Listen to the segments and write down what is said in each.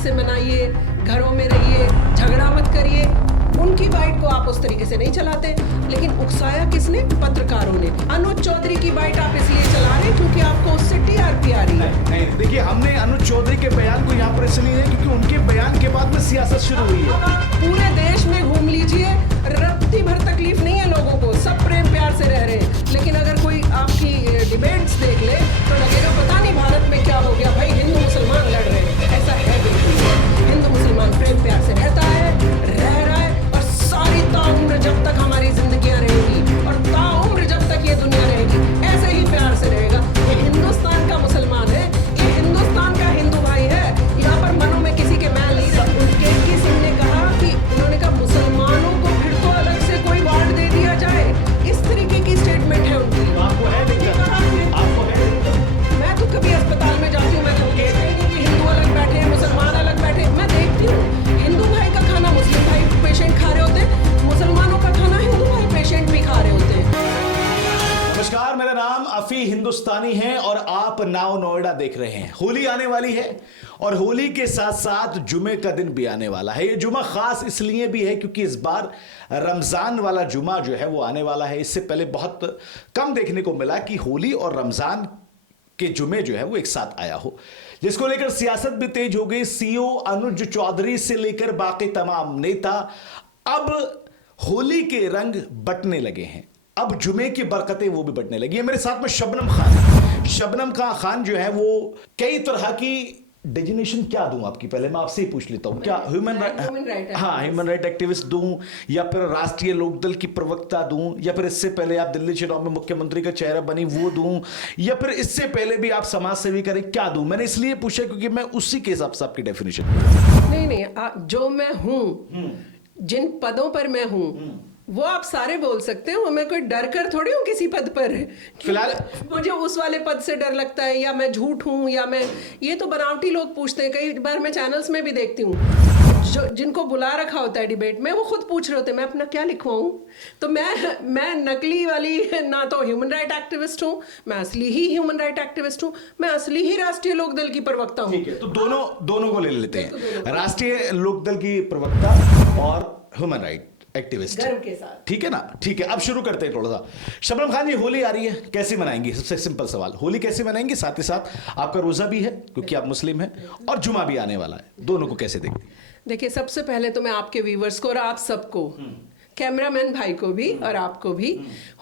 से मनाइए, घरों में रहिए, झगड़ा मत करिए। उनकी बाइट को आप उस तरीके से नहीं चलाते, लेकिन उकसाया किसने? पत्रकारों ने। अनुज चौधरी की बाइट आप इसलिए चला रहे हैं क्योंकि आपको उससे टीआरपी आ रही है। नहीं, देखिए, हमने अनुज चौधरी के बयान को यहाँ पर इसलिए नहीं, क्योंकि उनके बयान के बाद में सियासत शुरू हुई है। पूरे देश में घूम लीजिए, रत्ती भर तकलीफ नहीं है लोगों को, सब प्रेम प्यार से रह रहे हैं। लेकिन अगर कोई आपकी डिबेट्स देख ले तो लगेगा पता नहीं भारत में क्या हो गया। भाई हिंदू मुसलमान लड़ रहे हैं, ऐसा है बिल्कुल। हिंदू मुसलमान प्रेम प्यार से रहता है, रह रहा है, और सारी ताउम्र जब तक हमारी जिंदगियां रहेंगी और ताउम्र जब तक ये दुनिया रहेगी, ऐसे ही प्यार से रहेगा। ये हिंदुस्तान का मुसलमान है, ये हिंदुस्तान का हिंदू भाई है। यहाँ पर मनों में किसी के मैल नहीं है। केके सिंह ने कहा कि उन्होंने कहा मुसलमानों को फिर तो अलग से कोई वार्ड दे दिया जाए, इस तरीके की स्टेटमेंट है उनकी। आपको है दिक्कत? आपको है दिक्कत? मैं तो कभी अस्पताल में जाती हूँ, मैं तो कहती नहीं कि हिंदू अलग बैठे हैं, मुसलमान अलग बैठे हैं। मैं देखती हूँ हिंदू भाई का खाना मुस्लिम भाई पेशेंट खा रहे होते हैं, मुसलमानों का खाना हिंदू भाई पेशेंट भी खा रहे होते हैं। नमस्कार, मेरा नाम अफी हिंदुस्तानी है और आप नाव नोएडा देख रहे हैं। होली आने वाली है और होली के साथ साथ जुमे का दिन भी आने वाला है। ये जुमा खास इसलिए भी है क्योंकि इस बार रमजान वाला जुमा जो है वो आने वाला है। इससे पहले बहुत कम देखने को मिला कि होली और रमजान के जुमे जो है वो एक साथ आया हो, जिसको लेकर सियासत भी तेज हो गई। सीओ अनुज चौधरी से लेकर बाकी तमाम नेता अब होली के रंग बटने लगे हैं। अब जुमे की बरकतें वो भी बटने लगी है। मेरे साथ में शबनम खान है। शबनम खान जो है वो कई तरह की डेजिग्नेशन क्या दूं आपकी, पहले मैं आपसे ही पूछ लेता हूं, क्या ह्यूमन राइट एक्टिविस्ट दूं, या फिर राष्ट्रीय लोकदल की प्रवक्ता दूं, या फिर इससे पहले आप दिल्ली चुनाव में मुख्यमंत्री का चेहरा बनी वो दूं, या फिर इससे पहले भी आप समाज सेवी करें, क्या दूं? मैंने इसलिए पूछा क्योंकि मैं उसी के हिसाब से आपकी डेफिनेशन। नहीं, जो मैं हूं, जिन पदों पर मैं हूं, वो आप सारे बोल सकते हैं। वो मैं कोई डर कर थोड़ी हूँ किसी पद पर। फिलहाल मुझे उस वाले पद से डर लगता है, या मैं झूठ हूँ, या मैं, ये तो बनावटी लोग पूछते हैं। कई बार मैं चैनल्स में भी देखती हूँ, जो जिनको बुला रखा होता है डिबेट में, वो खुद पूछ रहे होते हैं मैं अपना क्या लिखवाऊं। तो मैं नकली वाली ना तो ह्यूमन राइट एक्टिविस्ट हूँ, मैं असली ही ह्यूमन राइट एक्टिविस्ट हूँ, मैं असली ही राष्ट्रीय लोकदल की प्रवक्ता हूँ। ठीक है, तो दोनों को ले लेते हैं, राष्ट्रीय लोकदल की प्रवक्ता और ह्यूमन राइट एक्टिविस्ट के साथ। ठीक है ना? ठीक है, अब शुरू करते हैं थोड़ा सा। शबनम खान जी, होली आ रही है, कैसे मनाएंगी? सबसे सिंपल सवाल, होली कैसे मनाएंगी? साथ ही साथ आपका रोजा भी है क्योंकि आप मुस्लिम हैं, और जुमा भी आने वाला है, दोनों को कैसे देखते? देखिए, सबसे पहले तो मैं आपके व्यूवर्स को और आप सबको, कैमरामैन भाई को भी और आपको भी,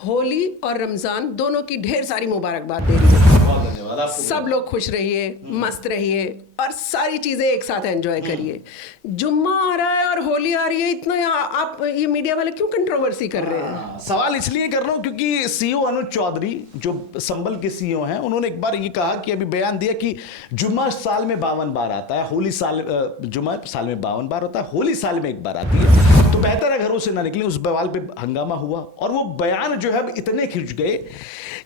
होली और रमजान दोनों की ढेर सारी मुबारकबाद दे रही हूँ। बहुत धन्यवाद आपको। सब लोग खुश रहिए, मस्त रहिए और सारी चीजें एक साथ एंजॉय करिए। जुम्मा आ रहा है और होली आ रही है, इतना आप ये मीडिया वाले क्यों कंट्रोवर्सी कर रहे हैं? सवाल इसलिए कर रहा हूं क्योंकि सीओ अनुज चौधरी जो संबल के सीओ हैं, उन्होंने एक बार ये कहा कि अभी बयान दिया कि जुम्मा साल में 52 बार आता है, होली जुम्मा साल में 52 बार होता है, होली साल में एक बार आती है, तो बेहतर है घरों से ना निकले। उस बवाल पे हंगामा हुआ और वो बयान जो है इतने खिंच गए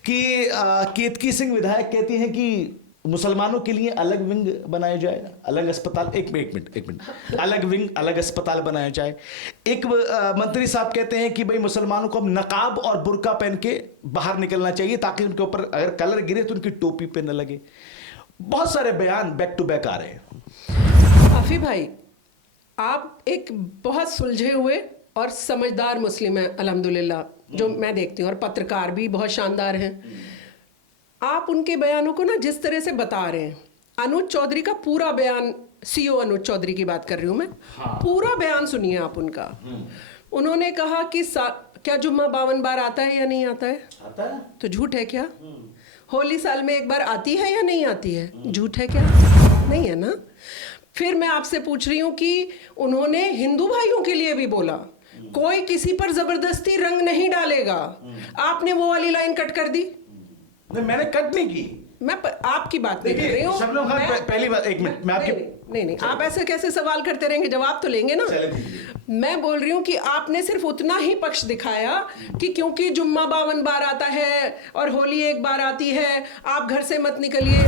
कि केतकी सिंह विधायक कहती हैं कि मुसलमानों के लिए अलग विंग बनाया जाए, अलग अस्पताल, एक मिनट, अलग विंग, अलग अस्पताल बनाया जाए। एक मंत्री साहब कहते हैं कि भाई मुसलमानों को अब नकाब और बुर्का पहन के बाहर निकलना चाहिए ताकि उनके ऊपर अगर कलर गिरे तो उनकी टोपी पे न लगे। बहुत सारे बयान बैक टू बैक आ रहे हैं। आफी भाई, आप एक बहुत सुलझे हुए और समझदार मुस्लिम हैं अल्हम्दुलिल्लाह, जो मैं देखती हूँ, और पत्रकार भी बहुत शानदार हैं। आप उनके बयानों को ना जिस तरह से बता रहे हैं, अनुज चौधरी का पूरा बयान, सीओ अनुज चौधरी की बात कर रही हूँ मैं, पूरा बयान सुनिए आप उनका। उन्होंने कहा कि क्या जुम्मा 52 बार आता है या नहीं आता है? आता है तो झूठ है क्या? होली साल में एक बार आती है या नहीं आती है? झूठ है क्या? नहीं है ना? फिर मैं आपसे पूछ रही हूँ कि उन्होंने हिंदू भाइयों के लिए भी बोला, कोई किसी पर जबरदस्ती रंग नहीं डालेगा। आपने वो वाली लाइन कट कर दी। नहीं, मैंने कट नहीं की, मैं आपकी बात नहीं कर रही हूँ। शबनम खान, पहली बात, एक मिनट, मैं आपकी नहीं, आप ऐसे कैसे सवाल करते रहेंगे, जवाब तो लेंगे ना। मैं बोल रही हूँ कि आपने सिर्फ उतना ही पक्ष दिखाया कि क्योंकि जुम्मा 52 बार आता है और होली एक बार आती है, आप घर से मत निकलिए।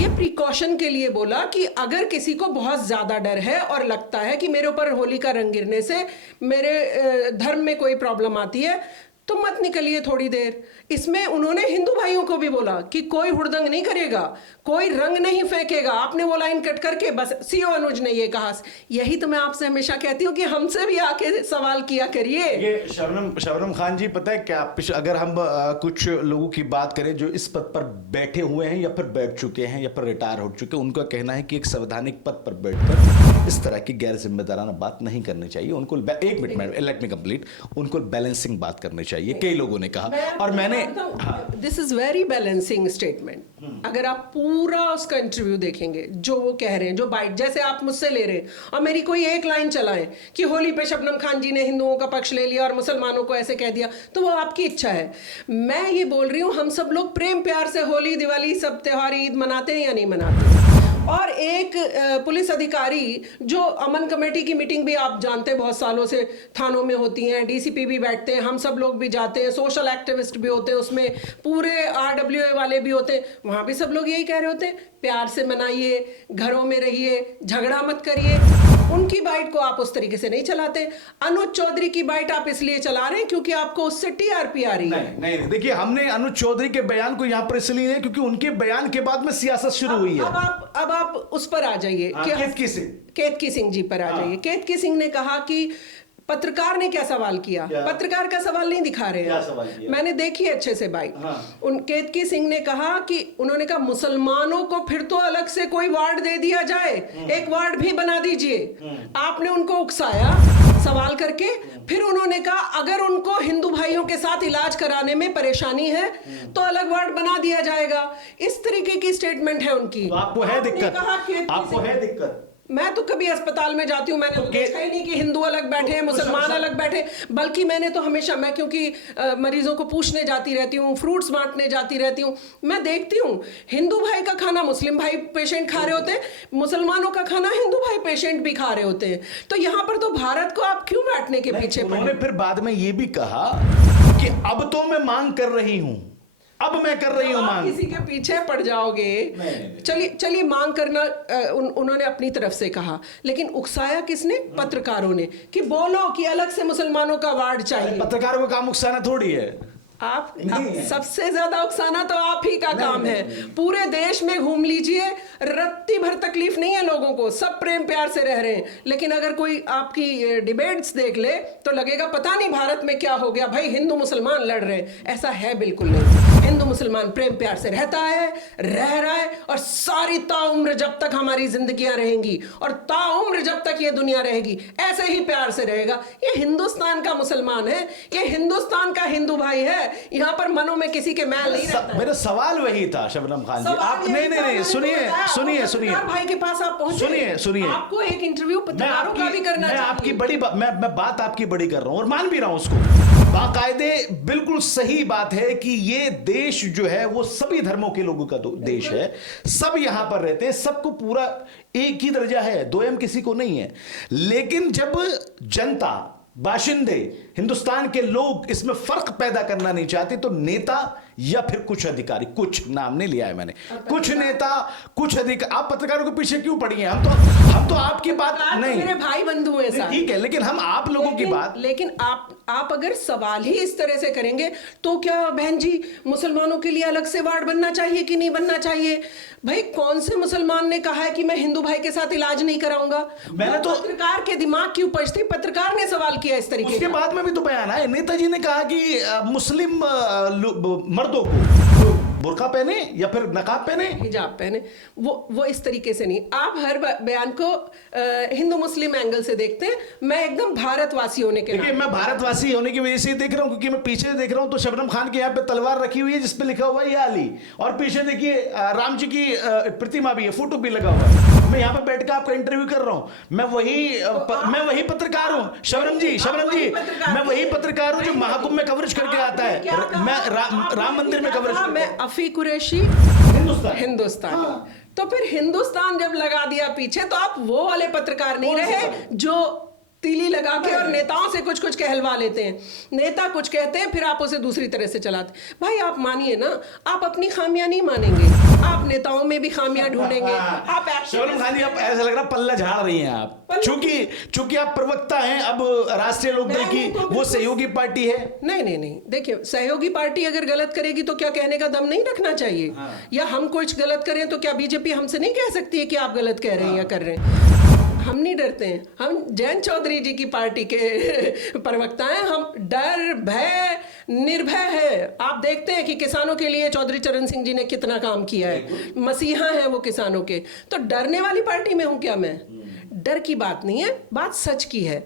ये प्रिकॉशन के लिए बोला कि अगर किसी को बहुत ज्यादा डर है और लगता है कि मेरे ऊपर होली का रंग गिरने से मेरे धर्म में कोई प्रॉब्लम आती है, तो मत निकलिए थोड़ी देर। इसमें उन्होंने हिंदू भाइयों को भी बोला कि कोई हुड़दंग नहीं करेगा, कोई रंग नहीं फेंकेगा। आपने वो लाइन कट करके बस सीओ अनुज ने ये कहा। यही तो मैं आपसे हमेशा कहती हूँ कि हमसे भी आके सवाल किया करिए। ये शबनम खान जी, पता है क्या, अगर हम कुछ लोगों की बात करें जो इस पद पर बैठे हुए हैं या फिर बैठ चुके हैं या फिर रिटायर हो चुके हैं, उनका कहना है कि एक संवैधानिक पद पर बैठकर इस तरह की गैर जिम्मेदाराना बात नहीं करनी चाहिए। उनको एक मिनट में लेट मी कंप्लीट, उनको बैलेंसिंग बात करनी चाहिए, कई लोगों ने कहा। और मैंने this is very balancing statement. अगर आप पूरा उसका इंटरव्यू देखेंगे, जो वो कह रहे हैं, जो बाइट जैसे आप मुझसे ले रहे हैं और मेरी कोई एक लाइन चलाएं कि होली पे शबनम खान जी ने हिंदुओं का पक्ष ले लिया और मुसलमानों को ऐसे कह दिया, तो वो आपकी इच्छा है। मैं ये बोल रही हूँ, हम सब लोग प्रेम प्यार से होली, दिवाली, सब त्योहार, ईद मनाते हैं या नहीं मनाते। और एक पुलिस अधिकारी जो अमन कमेटी की मीटिंग भी आप जानते हैं बहुत सालों से थानों में होती हैं, डीसीपी भी बैठते हैं, हम सब लोग भी जाते हैं, सोशल एक्टिविस्ट भी होते हैं उसमें, पूरे आरडब्ल्यूए वाले भी होते हैं, वहां भी सब लोग यही कह रहे होते हैं, प्यार से मनाइए, घरों में रहिए, झगड़ा मत करिए। उनकी बाइट को आप उस तरीके से नहीं चलाते। अनुज चौधरी की बाइट आप इसलिए चला रहे हैं क्योंकि आपको उससे टीआरपी आ रही है। नहीं, देखिए, हमने अनुज चौधरी के बयान को यहाँ पर इसलिए नहीं, क्योंकि उनके बयान के बाद में सियासत शुरू हुई है। अब आप उस पर आ जाइए, केतकी सिंह जी पर आ जाइए। केतकी सिंह ने कहा कि पत्रकार ने क्या सवाल किया, पत्रकार का सवाल नहीं दिखा रहे हैं, मैंने देखी अच्छे से बाइट। उन केतकी सिंह ने कहा कि उन्होंने कहा मुसलमानों को फिर तो अलग से कोई वार्ड दे दिया जाए, एक वार्ड भी बना दीजिए। आपने उनको उकसाया सवाल करके, फिर उन्होंने कहा अगर उनको हिंदू भाइयों के साथ इलाज कराने में परेशानी है तो अलग वार्ड बना दिया जाएगा। इस तरीके की स्टेटमेंट है उनकी। तो आपको है दिक्कत? मैं तो कभी अस्पताल में जाती हूँ, मैंने तो देखा ही नहीं कि हिंदू अलग बैठे हैं, मुसलमान अलग बैठे, बल्कि मैंने तो हमेशा, मैं क्योंकि मरीजों को पूछने जाती रहती हूँ, फ्रूट्स बांटने जाती रहती हूँ, मैं देखती हूँ हिंदू भाई का खाना मुस्लिम भाई पेशेंट खा रहे होते हैं, मुसलमानों का खाना हिंदू भाई पेशेंट भी खा रहे होते हैं। तो यहाँ पर तो भारत को आप क्यों बांटने के पीछे पड़े? उन्होंने फिर बाद में ये भी कहा कि अब तो मैं मांग कर रही हूँ, अब मैं कर रही हूं मांग। किसी के पीछे पड़ जाओगे। चलिए मांग करना उन्होंने अपनी तरफ से कहा, लेकिन उकसाया किसने? पत्रकारों ने, कि बोलो कि अलग से मुसलमानों का वार्ड चाहिए। पत्रकारों का काम उकसाना थोड़ी है। आप सबसे ज्यादा उकसाना तो आप ही का काम है। पूरे देश में घूम लीजिए, रत्ती भर तकलीफ नहीं है लोगों को, सब प्रेम प्यार से रह रहे हैं। लेकिन अगर कोई आपकी डिबेट्स देख ले तो लगेगा पता नहीं भारत में क्या हो गया, भाई हिंदू मुसलमान लड़ रहे हैं। ऐसा है बिल्कुल नहीं। हिंदू मुसलमान प्रेम प्यार से रहता है, रह रहा है, और सारी ताउम्र जब तक हमारी जिंदगियां रहेंगी और ताउम्र जब तक ये दुनिया रहेगी ऐसे ही प्यार से रहेगा। ये हिंदुस्तान का मुसलमान है, ये हिंदुस्तान का हिंदू भाई है, यहाँ पर मनों में किसी के मैल नहीं रहता। मेरा सवाल वही था शबनम खान जी, आप नहीं सुनिए भाई के पास आप पहुंचे, सुनिए, आपको एक इंटरव्यू पत्रकारों का भी करना चाहिए। आपकी बड़ी मैं बात आपकी बड़ी कर रहा हूं और मान भी रहा हूं उसको बाकायदे। बिल्कुल सही बात है कि ये देश जो है वो सभी धर्मों के लोगों का देश है, सब यहां पर रहते हैं, सबको पूरा एक ही दर्जा है, दोयम किसी को नहीं है। लेकिन जब जनता, बाशिंदे, हिंदुस्तान के लोग इसमें फर्क पैदा करना नहीं चाहते तो नेता या फिर कुछ अधिकारी, कुछ नाम नहीं लिया है मैंने, कुछ नेता, कुछ अधिकारी, आप पत्रकारों के पीछे क्यों पड़ी हैं? हम तो आपकी बात नहीं, मेरे भाई बंधु हैं साहब, ठीक है, लेकिन हम आप लोगों की बात, लेकिन आप अगर सवाल ही इस तरह से करेंगे तो क्या बहन जी मुसलमानों के लिए अलग से वार्ड बनना चाहिए कि नहीं बनना चाहिए? भाई कौन से मुसलमान ने कहा है कि मैं हिंदू भाई के साथ इलाज नहीं कराऊंगा? मैंने तो पत्रकार के दिमाग की उपज थी, पत्रकार ने सवाल किया इस तरीके। उसके बाद में भी तो बयान आया, नेताजी ने कहा कि मुस्लिम मर्दों को बुर्का पहने या फिर नकाब पहने, हिजाब पहने, वो इस तरीके से नहीं। आप हर बयान को हिंदू मुस्लिम एंगल से देखते हैं, मैं एकदम भारतवासी होने के देखिए, मैं भारतवासी होने की वजह से देख रहा हूं, क्योंकि मैं पीछे देख रहा हूं तो शबनम खान के यहाँ पे तलवार रखी हुई है जिसपे लिखा हुआ है या अली, और पीछे देखिए राम जी की प्रतिमा भी है, फोटो भी लगा हुआ है। मैं यहाँ पे बैठ कर आपका इंटरव्यू कर रहा हूँ, मैं वही पत्रकार हूँ शबनम जी, मैं वही पत्रकार हूँ जो महाकुंभ में कवरेज करके आता है, मैं राम मंदिर में कवरेज, मैं अफी कुरैशी हिंदुस्तान। तो फिर हिंदुस्तान जब लगा दिया पीछे तो आप वो वाले पत्रकार नहीं रहे जो तीली लगा के और नेताओं से कुछ कुछ कहलवा लेते हैं। नेता कुछ कहते हैं, फिर आप उसे दूसरी तरह से चलाते। भाई आप मानिए ना, आप अपनी खामियां नहीं मानेंगे, आप नेताओं में भी खामियां ढूंढेंगे। आप शबनम खान जी, आप ऐसा लग रहा पल्ला झाड़ रही हैं आप, चूंकि आप प्रवक्ता हैं अब राष्ट्रीय लोकदल की, वो सहयोगी पार्टी है। नहीं, देखिए, सहयोगी पार्टी अगर गलत करेगी तो क्या कहने का दम नहीं रखना चाहिए? या हम कुछ गलत करें तो क्या बीजेपी हमसे नहीं कह सकती है कि आप गलत कह रहे हैं या कर रहे हैं? हम नहीं डरते हैं, हम जयंत चौधरी जी की पार्टी के प्रवक्ता हैं। हम डर भय निर्भय है। आप देखते हैं कि किसानों के लिए चौधरी चरण सिंह जी ने कितना काम किया है, मसीहा हैं वो किसानों के। तो डरने वाली पार्टी में हूं क्या मैं? डर की बात नहीं है, बात सच की है।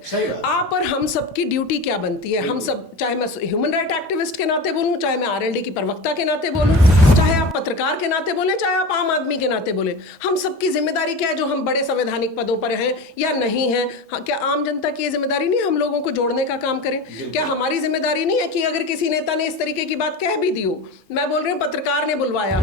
आप और हम सबकी ड्यूटी क्या बनती है? हम सब, चाहे मैं ह्यूमन राइट एक्टिविस्ट के नाते बोलूं, चाहे मैं आरएलडी की प्रवक्ता के नाते बोलूं, चाहे आप पत्रकार के नाते बोले, चाहे आप आम आदमी के नाते बोले, हम सबकी जिम्मेदारी क्या है जो हम बड़े संवैधानिक पदों पर हैं या नहीं हैं? क्या आम जनता की ये जिम्मेदारी नहीं है हम लोगों को जोड़ने का काम करें? क्या हमारी जिम्मेदारी नहीं है कि अगर किसी नेता ने इस तरीके की बात कह भी दी हो, मैं बोल रही हूँ पत्रकार ने बुलवाया,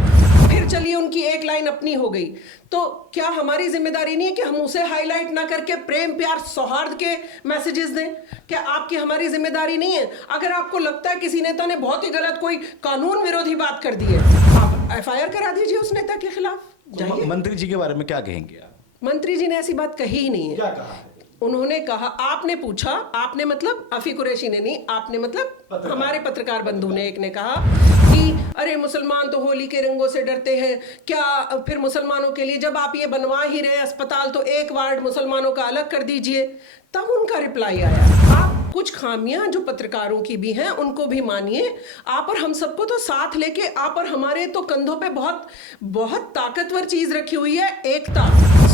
फिर चलिए उनकी एक लाइन अपनी हो गई, तो क्या हमारी जिम्मेदारी नहीं है कि हम उसे हाईलाइट ना करके प्रेम प्यार सौहार्द के मैसेजेस दें? क्या आपकी हमारी जिम्मेदारी नहीं है? अगर आपको लगता है किसी नेता ने बहुत ही गलत कोई कानून विरोधी बात कर दी है, आप एफआईआर करा दीजिए उस नेता के खिलाफ। जाइए। मंत्री जी के बारे में क्या कहेंगे आप? मंत्री जी ने ऐसी बात कही ही नहीं है। क्या कहा? उन्होंने कहा, आपने पूछा, आपने मतलब अफी कुरैशी ने नहीं, आपने मतलब हमारे पत्रकार बंधु ने एक ने कहा कि अरे मुसलमान तो होली के रंगों से डरते हैं, क्या फिर मुसलमानों के लिए जब आप ये बनवा ही रहे अस्पताल तो एक वार्ड मुसलमानों का अलग कर दीजिए। तब उनका रिप्लाई आया, आप कुछ खामियां जो पत्रकारों की भी हैं उनको भी मानिए। आप और हम सबको तो साथ लेके, आप और हमारे तो कंधों पे बहुत बहुत ताकतवर चीज रखी हुई है, एकता,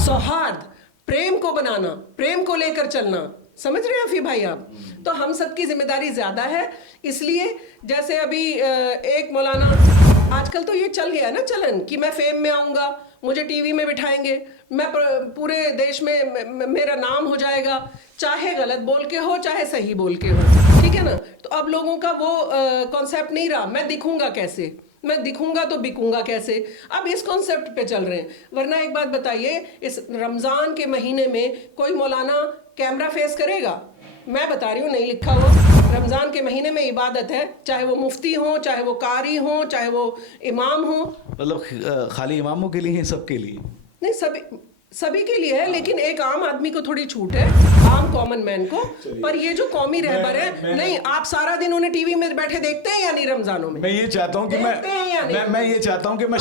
सौहार्द, प्रेम को बनाना, प्रेम को लेकर चलना। समझ रहे हैं अफी भाई आप? तो हम सबकी जिम्मेदारी ज्यादा है। इसलिए जैसे अभी एक मौलाना, आजकल तो ये चल गया ना चलन कि मैं फेम में आऊंगा, मुझे टीवी में बिठाएंगे, मैं पूरे देश में मेरा नाम हो जाएगा, चाहे गलत बोल के हो चाहे सही बोल के हो, ठीक है ना? तो अब लोगों का वो कॉन्सेप्ट नहीं रहा, मैं दिखूंगा कैसे, मैं दिखूंगा तो बिकूंगा कैसे, अब इस कॉन्सेप्ट पे चल रहे हैं। वरना एक बात बताइए, इस रमजान के महीने में कोई मौलाना कैमरा फेस करेगा? मैं बता रही हूँ, नहीं लिखा हुआ। रमजान के महीने में इबादत है, चाहे वो मुफ्ती हो, चाहे वो कारी हो, चाहे वो इमाम हो। मतलब खाली इमामों के लिए है, सबके लिए नहीं, सभी के लिए है, लेकिन एक आम आदमी को थोड़ी छूट है, आम कॉमन मैन को। पर ये जो कौमी रहबर है, नहीं, आप सारा दिन उन्हें टीवी में बैठे देखते हैं या नहीं? रमजानों में मैं ये चाहता हूं कि मैं ये चाहता हूं कि मैं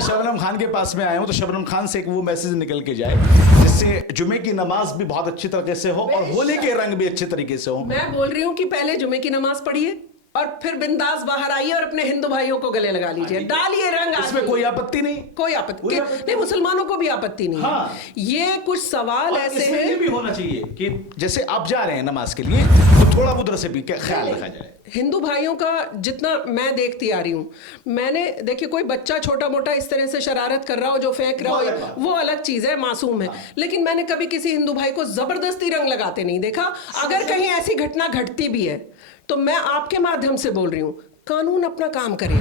शबनम खान के पास में आया हूं तो शबनम खान से एक वो मैसेज निकल के जाए जिससे जुमे की नमाज भी बहुत अच्छी तरीके से हो और होली के रंग भी अच्छे तरीके से हो। मैं बोल रही हूँ कि पहले जुमे की नमाज पढ़िए और फिर बिंदास बाहर आइए और अपने हिंदू भाइयों को गले लगा लीजिए, डालिए रंग। इसमें कोई आपत्ति नहीं, कोई आपत्ति नहीं, मुसलमानों को भी आपत्ति नहीं। हाँ। ये कुछ सवाल ऐसे हैं, ये भी होना चाहिए कि जैसे आप जा रहे हैं नमाज के लिए तो थोड़ा उधर से भी ख्याल रखा जाए। हिंदू भाइयों का जितना मैं देखती आ रही हूँ, मैंने देखिए कोई बच्चा छोटा मोटा इस तरह से शरारत कर रहा हो, जो फेंक रहा हो, वो अलग चीज है, मासूम है। लेकिन मैंने कभी किसी हिंदू भाई को जबरदस्ती रंग लगाते नहीं देखा। अगर कहीं ऐसी घटना घटती भी है तो मैं आपके माध्यम से बोल रही हूँ, कानून अपना काम करे,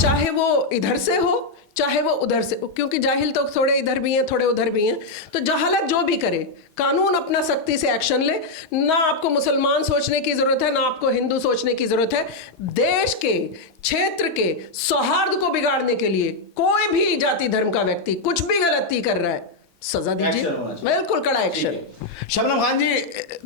चाहे वो इधर से हो चाहे वो उधर से, क्योंकि जाहिल तो थोड़े इधर भी हैं थोड़े उधर भी हैं। तो जहालत जो भी करे, कानून अपना सख्ती से एक्शन ले। ना आपको मुसलमान सोचने की जरूरत है, ना आपको हिंदू सोचने की जरूरत है। देश के, क्षेत्र के सौहार्द को बिगाड़ने के लिए कोई भी जाति धर्म का व्यक्ति कुछ भी गलती कर रहा है, सजा दीजिए, बिल्कुल कड़ा एक्शन। शबनम खान जी,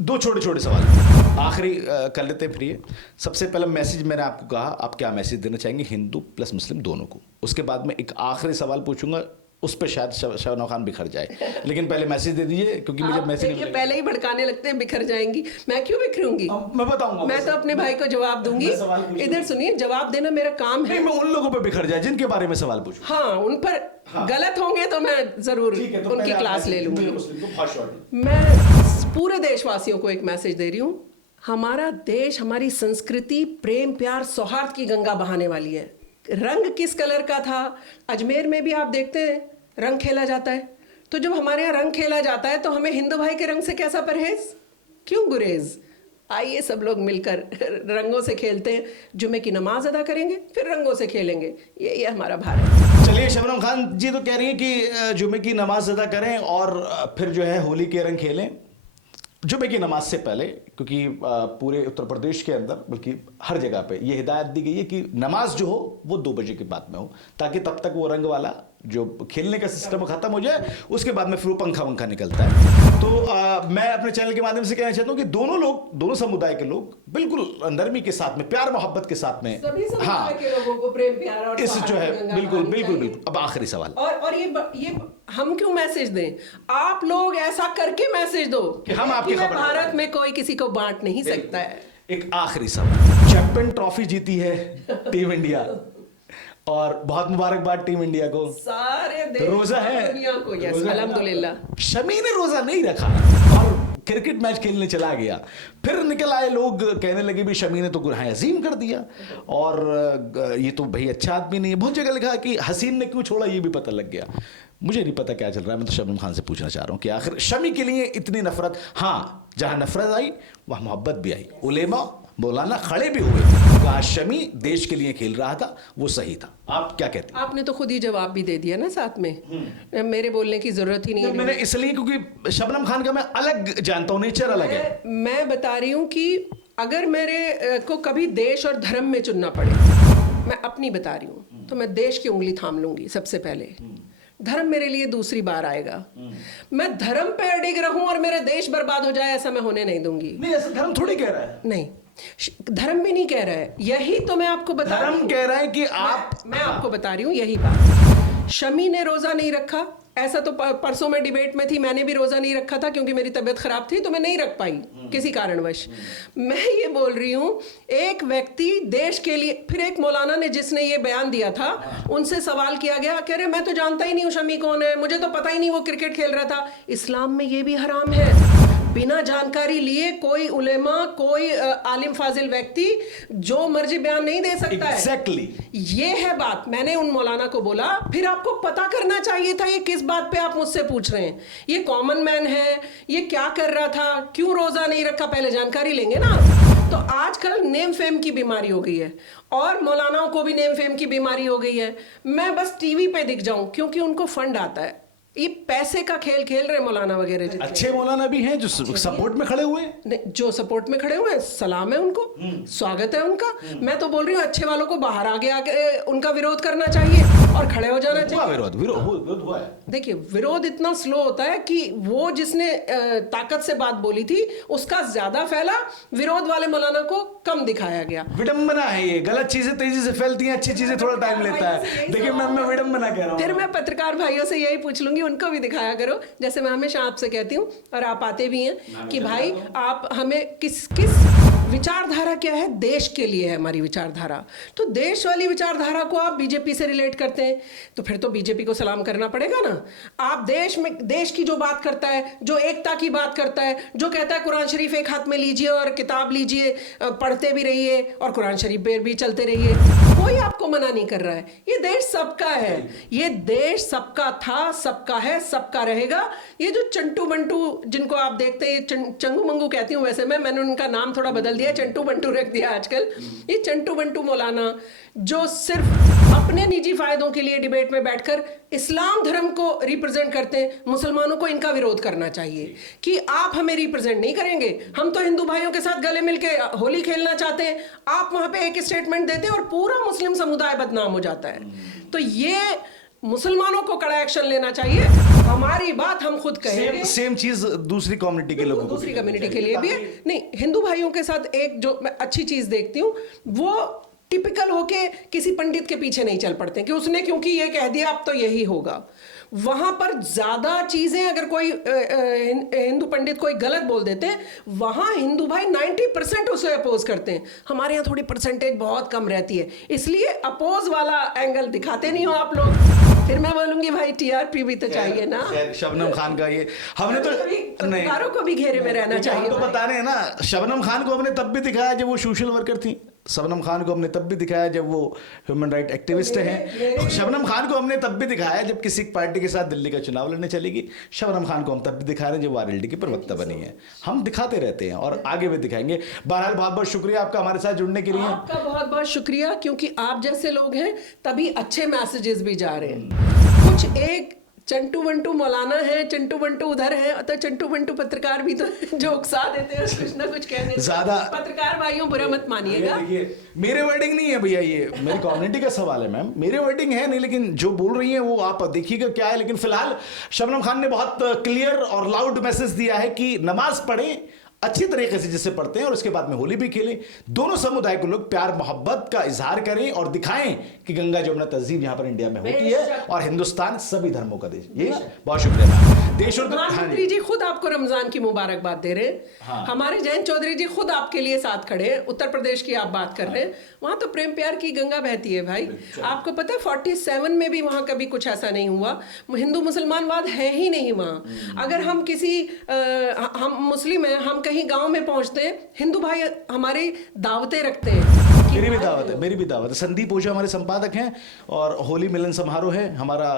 दो छोटे छोटे सवाल आखिरी कर लेते हैं प्रिय। सबसे पहला मैसेज मैंने आपको कहा, आप क्या मैसेज देना चाहेंगे हिंदू प्लस मुस्लिम दोनों को? उसके बाद में एक आखिरी सवाल पूछूंगा, उस पर शायद शबनम खान बिखर जाए, लेकिन पहले मैसेज दे दीजिए क्योंकि मुझे मैसेज ये पहले ही भड़काने लगते हैं, बिखर जाएंगी। मैं क्यों बिखरूंगी? मैं बताऊंगा, मैं तो अपने भाई को जवाब दूंगी। इधर सुनिए, जवाब देना मेरा काम है। मैं उन लोगों पे बिखर जाए जिनके बारे में सवाल पूछूं। हाँ, उन पर गलत होंगे तो मैं जरूर उनकी क्लास ले लूंगी। मैं पूरे देशवासियों को एक मैसेज दे रही हूँ, हमारा देश, हमारी संस्कृति प्रेम प्यार सौहार्द की गंगा बहाने वाली है। रंग किस कलर का था, अजमेर में भी आप देखते हैं रंग खेला जाता है। तो जब हमारे यहाँ रंग खेला जाता है तो हमें हिंदू भाई के रंग से कैसा परहेज, क्यों गुरेज? आइए सब लोग मिलकर रंगों से खेलते हैं, जुमे की नमाज अदा करेंगे, फिर रंगों से खेलेंगे। ये हमारा भारत। चलिए, शबनम खान जी तो कह रही हैं कि जुमे की नमाज अदा करें और फिर जो है होली के रंग खेलें जुमे की नमाज से पहले, क्योंकि पूरे उत्तर प्रदेश के अंदर बल्कि हर जगह पे ये हिदायत दी गई है कि नमाज जो हो वो 2 बजे के बाद में हो, ताकि तब तक वो रंग वाला जो खेलने का सिस्टम खत्म हो जाए, उसके बाद में फिर वो पंखा वंखा निकलता है। तो मैं अपने चैनल के माध्यम से कहना चाहता हूँ कि दोनों समुदाय के लोग बिल्कुल नरमी के साथ में, प्यार मोहब्बत के साथ में, सभी समुदाय के लोगों को प्रेम प्यार और इस जो है गंगा बिल्कुल बहानी बिल्कुल चाहिए। बिल्कुल। अब आखिरी सवाल, और ये हम क्यों मैसेज दें? आप लोग ऐसा करके मैसेज दो कि हम आपकी खबर भारत में कोई किसी को बांट नहीं सकता है। एक आखिरी सवाल, चैंपियन ट्रॉफी जीती है टीम इंडिया और बहुत मुबारकबाद टीम इंडिया को। सारे देश रोजा है, दुनिया को, यस, रोजा है। अल्हम्दुलिल्लाह। शमी ने रोजा नहीं रखा और क्रिकेट मैच खेलने चला गया, फिर निकल आए लोग कहने लगे भी शमी ने तो गुनाह अजीम कर दिया और ये तो भाई अच्छा आदमी नहीं है। बहुत जगह लिखा कि हसीन ने क्यों छोड़ा ये भी पता लग गया। मुझे नहीं पता क्या चल रहा है। मैं तो शबनम खान से पूछना चाह रहा हूं कि आखिर शमी के लिए इतनी नफरत, हाँ जहां नफरत आई वहां मोहब्बत भी आई, उलेमा मौलाना खड़े भी हुए, कहा शमी देश के लिए खेल रहा था, वो सही था। आप क्या कहते हैं? आपने तो खुद ही जवाब भी दे दिया ना साथ में, मेरे बोलने की जरूरत ही नहीं है। मैंने इसलिए क्योंकि शबनम खान का मैं अलग जानता हूं, नेचर अलग है। मैं बता रही हूँ कि अगर मेरे को कभी देश और धर्म में चुनना पड़े, मैं अपनी बता रही हूँ, तो मैं देश की उंगली थाम लूंगी सबसे पहले। धर्म मेरे लिए दूसरी बार आएगा। मैं धर्म पे अडिग रहूं और मेरा देश बर्बाद हो जाए, ऐसा मैं होने नहीं दूंगी। नहीं, ऐसा धर्म थोड़ी कह रहा है। नहीं, धर्म भी नहीं कह रहा है, यही तो मैं आपको बता रही हूं। धर्म कह रहा है कि आप, मैं आपको बता रही हूँ यही बात। शमी ने रोजा नहीं रखा, ऐसा तो परसों में डिबेट में थी, मैंने भी रोजा नहीं रखा था क्योंकि मेरी तबीयत खराब थी, तो मैं नहीं रख पाई किसी कारणवश। मैं ये बोल रही हूँ, एक व्यक्ति देश के लिए, फिर एक मौलाना ने जिसने ये बयान दिया था, उनसे सवाल किया गया, कह रहे मैं तो जानता ही नहीं हूँ शमी कौन है, मुझे तो पता ही नहीं वो क्रिकेट खेल रहा था। इस्लाम में ये भी हराम है, बिना जानकारी लिए कोई उलेमा, कोई आलिम फाजिल व्यक्ति जो मर्जी बयान नहीं दे सकता है। Exactly. ये है बात। मैंने उन मौलाना को बोला, फिर आपको पता करना चाहिए था ये किस बात पे आप मुझसे पूछ रहे हैं। ये कॉमन मैन है, ये क्या कर रहा था, क्यों रोजा नहीं रखा, पहले जानकारी लेंगे ना। तो आजकल नेम फेम की बीमारी हो गई है और मौलानाओं को भी नेम फेम की बीमारी हो गई है। मैं बस टीवी पे दिख जाऊं क्योंकि उनको फंड आता है। ये पैसे का खेल खेल रहे मौलाना वगैरह जितने। अच्छे मौलाना भी हैं जो सपोर्ट में खड़े हुए हैं। नहीं, जो सपोर्ट में खड़े हुए हैं, सलाम है उनको, स्वागत है उनका। मैं तो बोल रही हूँ अच्छे वालों को बाहर आगे उनका विरोध करना चाहिए और खड़े हो जाना चाहिए। विरोध हुआ है। देखिए, विरोध इतना स्लो होता है कि वो जिसने ताकत से बात बोली थी उसका ज्यादा फैला, विरोध वाले मौलाना को कम दिखाया गया। विडंबना है ये, गलत चीजें तेजी से फैलती हैं, अच्छी चीजें थोड़ा टाइम लेता है। देखिए मैं विडंबना कह रहा हूँ। फिर मैं पत्रकार भाइयों से यही पूछ लूंगी, उनको भी दिखाया करो, जैसे मैं हमेशा आपसे कहती हूँ और आप आते भी हैं कि भाई आप हमें किस विचारधारा क्या है, देश के लिए है हमारी विचारधारा। तो देश वाली विचारधारा को आप बीजेपी से रिलेट करते हैं तो फिर तो बीजेपी को सलाम करना पड़ेगा ना। आप देश की जो बात करता है, जो एकता की बात करता है, जो कहता है कुरान शरीफ एक हाथ में लीजिए और किताब लीजिए, पढ़ते भी रहिए और कुरान शरीफ पे भी चलते रहिए, कोई आपको मना नहीं कर रहा है। ये देश सबका है, ये देश सबका था, सबका है, सबका रहेगा। ये जो चंटू बंटू जिनको आप देखते हैं, चंगू मंगू कहती हूँ वैसे मैंने उनका नाम थोड़ा बदल दिया, चंटू बंटू रख दिया आजकल। ये चंटू बंटू मौलाना जो सिर्फ अपने निजी फायदों के लिए डिबेट में बैठकर इस्लाम धर्म को रिप्रेजेंट करते हैं, मुसलमानों को इनका विरोध करना चाहिए कि आप हमें रिप्रेजेंट नहीं करेंगे। हम तो हिंदू भाइयों के साथ गले मिलके होली खेलना चाहते हैं, आप वहां पे एक स्टेटमेंट देते हैं और पूरा मुस्लिम समुदाय बदनाम हो जाता है। तो ये मुसलमानों को कड़ा एक्शन लेना चाहिए। हमारी बात हम खुद कहेंगे। सेम चीज दूसरी कम्युनिटी के लोगों को, दूसरी कम्युनिटी के लिए भी है। नहीं, हिंदू भाइयों के साथ एक जो मैं अच्छी चीज देखती हूँ, वो टिपिकल होके किसी पंडित के पीछे नहीं चल पड़ते कि उसने क्योंकि ये कह दिया अब तो यही होगा। वहां पर ज्यादा चीजें अगर कोई हिंदू पंडित कोई गलत बोल देते हैं, वहां हिंदू भाई 90% उसे अपोज करते हैं। हमारे यहाँ थोड़ी परसेंटेज बहुत कम रहती है, इसलिए अपोज वाला एंगल दिखाते नहीं हो आप लोग। फिर मैं बोलूंगी भाई टीआरपी भी तो चाहिए ना। शबनम खान का ये हमने तो पत्रकारों को भी घेरे में रहना चाहिए। तो बता रहे हैं ना, शबनम खान को हमने तब भी दिखाया जब वो सोशल वर्कर थी, शबनम खान को हमने तब भी दिखाया जब वो ह्यूमन राइट एक्टिविस्ट हैं। शबनम खान को हमने तब भी दिखाया जब किसी पार्टी के साथ दिल्ली का चुनाव लड़ने चलेगी। शबनम खान को हम तब भी दिखा रहे हैं जब आरएलडी की प्रवक्ता बनी है। हम दिखाते रहते हैं और आगे भी दिखाएंगे। बहरहाल बहुत बहुत शुक्रिया आपका हमारे साथ जुड़ने के लिए। आपका बहुत बहुत शुक्रिया, क्योंकि आप जैसे लोग हैं तभी अच्छे मैसेजेस भी जा रहे हैं। कुछ एक चंटू बंटू मौलाना है, चंटू बंटू उधर है, तो चंटू बंटू पत्रकार भी तो जो उकसा देते हैं कुछ ना कुछ कहने से। ज्यादा पत्रकार भाइयों बुरा मत मानिएगा। देखिए मेरे वर्डिंग नहीं है भैया, ये मेरी कम्युनिटी का सवाल है मैम, मेरे वर्डिंग है नहीं, लेकिन जो बोल रही है वो आप देखिएगा क्या है। लेकिन फिलहाल शबनम खान ने बहुत क्लियर और लाउड मैसेज दिया है कि नमाज पढ़ें अच्छी तरीके से जिससे पढ़ते हैं और उसके बाद में होली भी खेलें। दोनों समुदाय को लोग प्यार मोहब्बत का इजहार करें और दिखाएं कि गंगा जमुना तहजीब यहाँ पर इंडिया में होती है और हिंदुस्तान सभी धर्मों का देश। ये बहुत शुक्रिया देश और प्रधानमंत्री जी खुद आपको रमजान की मुबारकबाद दे रहे हैं। हाँ। हमारे जयंत चौधरी जी खुद आपके लिए साथ खड़े हैं। उत्तर प्रदेश की आप बात कर रहे हैं, वहां तो प्रेम प्यार की गंगा बहती है भाई। आपको पता है 47 में भी वहां कभी कुछ ऐसा नहीं हुआ। हिंदू मुसलमानवाद है ही नहीं वहां। अगर हम किसी हम मुस्लिम हैं, हम कहीं गांव में पहुंचते हैं, हिंदू भाई हमारी दावतें रखते हैं। मेरी भी दावत है, मेरी भी दावत है। संदीप ओझा हमारे संपादक हैं और होली मिलन समारोह है, हमारा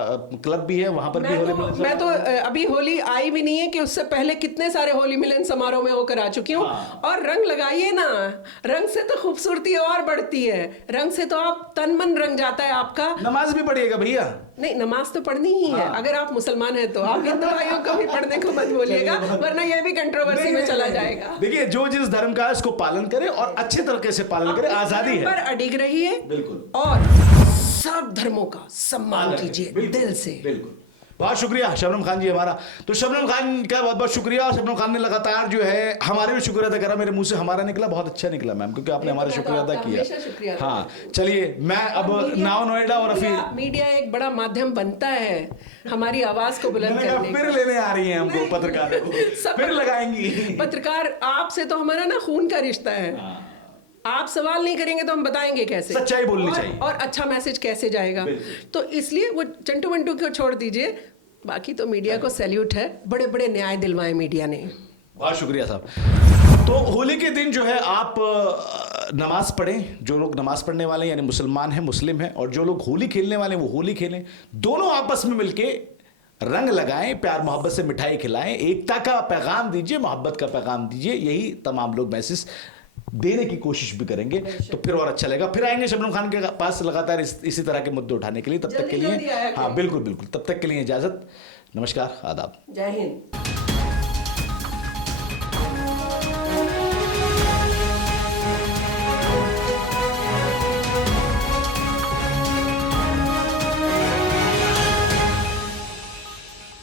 क्लब भी है, वहां पर भी होली मिलन। मैं तो अभी होली आई भी नहीं है कि उससे पहले कितने सारे होली मिलन समारोह में होकर आ चुकी हूँ। हाँ। और रंग लगाइए ना, रंग से तो खूबसूरती और बढ़ती है। रंग से तो आप तन मन रंग जाता है आपका। नमाज भी पढ़िएगा भैया। नहीं, नमाज तो पढ़नी ही है। अगर आप मुसलमान हैं तो आप हिंदू भाइयों को भी पढ़ने को मत बोलिएगा, वरना यह भी कंट्रोवर्सी में चला जाएगा। देखिए जो जिस धर्म का है उसको पालन करे और अच्छे तरीके से पालन करे, आजादी है, पर अडिग रहिए बिल्कुल, और सब धर्मों का सम्मान कीजिए दिल से। बिल्कुल। बहुत शुक्रिया शबनम खान जी हमारा। तो शबनम खान का बहुत बहुत शुक्रिया। शबनम खान ने लगातार जो है हमारे भी शुक्रिया अदा करा। मेरे मुंह से हमारा निकला, बहुत अच्छा निकला मैम, क्योंकि आपने हमारा शुक्रिया अदा किया। हाँ चलिए, मैं अब नाउ नोएडा और मीडिया एक बड़ा माध्यम बनता है हमारी आवाज को बुलंद करने। फिर लेने आ रही हैं हमको पत्रकार फिर लगाएंगी। पत्रकार आपसे तो हमारा ना खून का रिश्ता है। आप सवाल नहीं करेंगे तो हम बताएंगे कैसे, सच्चाई बोलनी चाहिए और अच्छा मैसेज कैसे जाएगा। तो इसलिए वो चंटू बंटू को छोड़ दीजिए, बाकी तो मीडिया को सैल्यूट है। बड़े बड़े न्याय दिलवाए मीडिया ने। बहुत शुक्रिया साहब। तो होली के दिन जो है आप नमाज पढ़ें। जो लोग नमाज पढ़ने वाले यानी मुसलमान हैं, मुस्लिम हैं, और जो लोग होली खेलने वाले हैं वो होली खेलें। दोनों आपस में मिलके रंग लगाएं, प्यार मोहब्बत से मिठाई खिलाएं, एकता का पैगाम दीजिए, मोहब्बत का पैगाम दीजिए। यही तमाम लोग मैसेज देने की कोशिश भी करेंगे तो फिर और अच्छा लगेगा। फिर आएंगे शबनम खान के पास लगातार इसी तरह के मुद्दे उठाने के लिए। तब तक के लिए हाँ बिल्कुल बिल्कुल, तब तक के लिए इजाजत, नमस्कार, आदाब, जय हिंद।